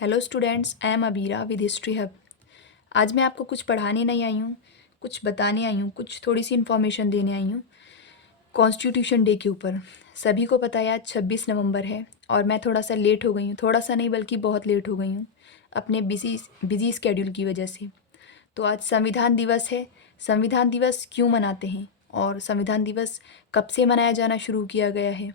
Hello students, I am Abira with history hub. आज मैं आपको कुछ पढ़ाने नहीं आई हूँ, कुछ बताने आई हूँ, कुछ थोड़ी सी इन्फॉर्मेशन देने आई हूँ कॉन्स्टिट्यूशन डे के ऊपर। सभी को पता है आज 26 नवंबर है और मैं थोड़ा सा लेट हो गई हूँ, थोड़ा सा नहीं बल्कि बहुत लेट हो गई हूँ अपने बिजी स्केड्यूल की वजह से। तो आज संविधान दिवस है। संविधान दिवस क्यों मनाते हैं और संविधान दिवस कब से मनाया जाना शुरू किया गया है?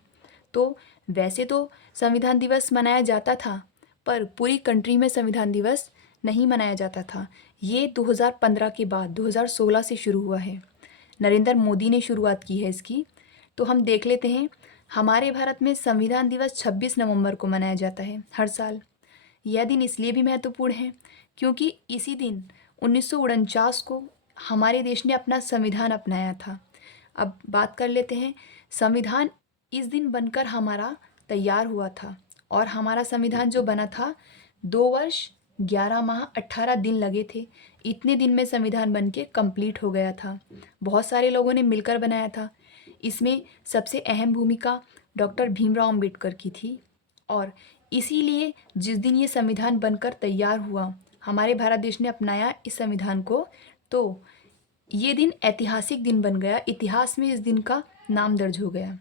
तो वैसे तो संविधान दिवस मनाया जाता था, पर पूरी कंट्री में संविधान दिवस नहीं मनाया जाता था। ये 2015 के बाद 2016 से शुरू हुआ है। नरेंद्र मोदी ने शुरुआत की है इसकी। तो हम देख लेते हैं। हमारे भारत में संविधान दिवस 26 नवंबर को मनाया जाता है हर साल। यह दिन इसलिए भी महत्वपूर्ण है क्योंकि इसी दिन 1949 को हमारे देश ने अपना संविधान अपनाया था। अब बात कर लेते हैं। संविधान इस दिन बनकर हमारा तैयार हुआ था और हमारा संविधान जो बना था 2 वर्ष 11 माह 18 दिन लगे थे। इतने दिन में संविधान बन के कंप्लीट हो गया था। बहुत सारे लोगों ने मिलकर बनाया था। इसमें सबसे अहम भूमिका डॉक्टर भीमराव अंबेडकर की थी और इसीलिए जिस दिन ये संविधान बनकर तैयार हुआ, हमारे भारत देश ने अपनाया इस संविधान को, तो ये दिन ऐतिहासिक दिन बन गया। इतिहास में इस दिन का नाम दर्ज हो गया।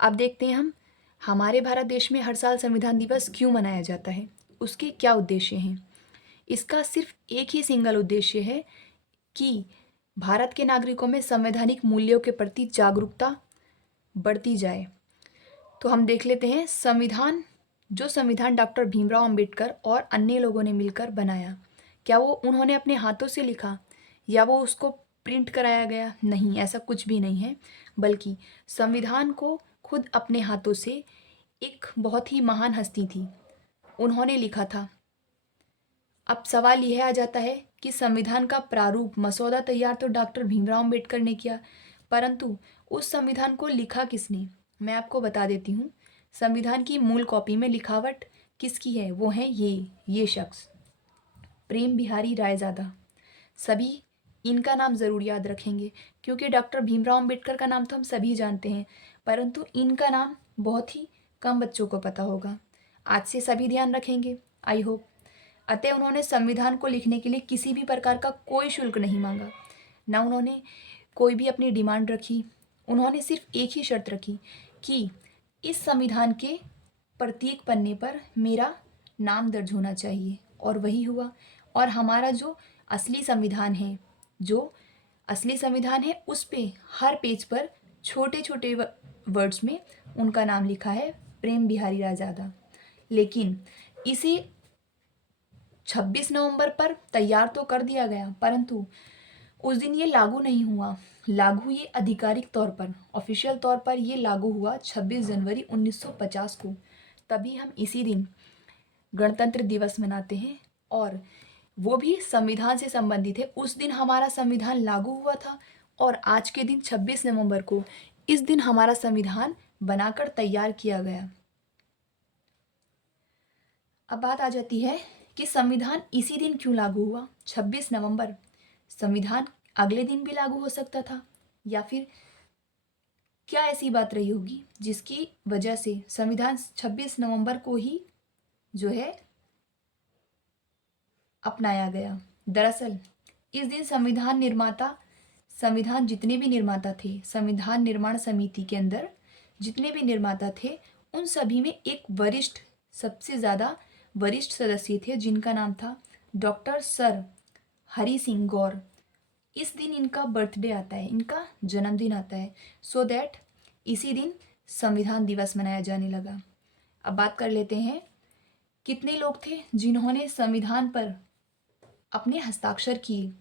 अब देखते हैं हम हमारे भारत देश में हर साल संविधान दिवस क्यों मनाया जाता है, उसके क्या उद्देश्य हैं। इसका सिर्फ एक ही सिंगल उद्देश्य है कि भारत के नागरिकों में संवैधानिक मूल्यों के प्रति जागरूकता बढ़ती जाए। तो हम देख लेते हैं संविधान डॉक्टर भीमराव अंबेडकर और अन्य लोगों ने मिलकर बनाया। क्या वो उन्होंने अपने हाथों से लिखा या वो उसको प्रिंट कराया गया? नहीं, ऐसा कुछ भी नहीं है, बल्कि संविधान को खुद अपने हाथों से एक बहुत ही महान हस्ती थी, उन्होंने लिखा था। अब सवाल यह आ जाता है कि संविधान का प्रारूप मसौदा तैयार तो डॉक्टर भीमराव अंबेडकर ने किया, परंतु उस संविधान को लिखा किसने? मैं आपको बता देती हूँ। संविधान की मूल कॉपी में लिखावट किसकी है? वो है ये शख्स, प्रेम बिहारी रायजादा। सभी इनका नाम ज़रूर याद रखेंगे क्योंकि डॉक्टर भीमराव अंबेडकर का नाम तो हम सभी जानते हैं, परंतु इनका नाम बहुत ही कम बच्चों को पता होगा। आज से सभी ध्यान रखेंगे, आई होप। अतः उन्होंने संविधान को लिखने के लिए किसी भी प्रकार का कोई शुल्क नहीं मांगा, ना उन्होंने कोई भी अपनी डिमांड रखी। उन्होंने सिर्फ एक ही शर्त रखी कि इस संविधान के प्रत्येक पन्ने पर मेरा नाम दर्ज होना चाहिए, और वही हुआ। और हमारा जो असली संविधान है उस पे हर पेज पर छोटे छोटे वर्ड्स में उनका नाम लिखा है, प्रेम बिहारी रायजादा। लेकिन इसे 26 नवंबर पर तैयार तो कर दिया गया, परंतु उस दिन ये लागू नहीं हुआ। लागू ये आधिकारिक तौर पर, ऑफिशियल तौर पर ये लागू हुआ 26 जनवरी 1950 को। तभी हम इसी दिन गणतंत्र दिवस मनाते हैं और वो भी संविधान से संबंधित है। उस दिन हमारा संविधान लागू हुआ था और आज के दिन 26 नवंबर को इस दिन हमारा संविधान बनाकर तैयार किया गया। अब बात आ जाती है कि संविधान इसी दिन क्यों लागू हुआ, 26 नवंबर। संविधान अगले दिन भी लागू हो सकता था, या फिर क्या ऐसी बात रही होगी जिसकी वजह से संविधान 26 नवंबर को ही जो है अपनाया गया। दरअसल इस दिन संविधान जितने भी निर्माता थे, संविधान निर्माण समिति के अंदर जितने भी निर्माता थे, उन सभी में एक सबसे ज़्यादा वरिष्ठ सदस्य थे जिनका नाम था डॉक्टर सर हरि सिंह गौर। इस दिन इनका बर्थडे आता है, इनका जन्मदिन आता है, सो दैट इसी दिन संविधान दिवस मनाया जाने लगा। अब बात कर लेते हैं कितने लोग थे जिन्होंने संविधान पर अपने हस्ताक्षर किए।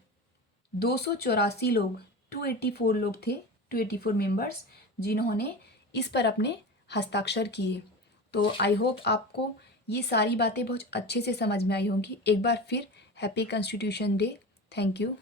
284 लोग, 284 लोग थे, 284 मेंबर्स जिन्होंने इस पर अपने हस्ताक्षर किए। तो आई होप आपको ये सारी बातें बहुत अच्छे से समझ में आई होंगी। एक बार फिर happy constitution day. Thank you.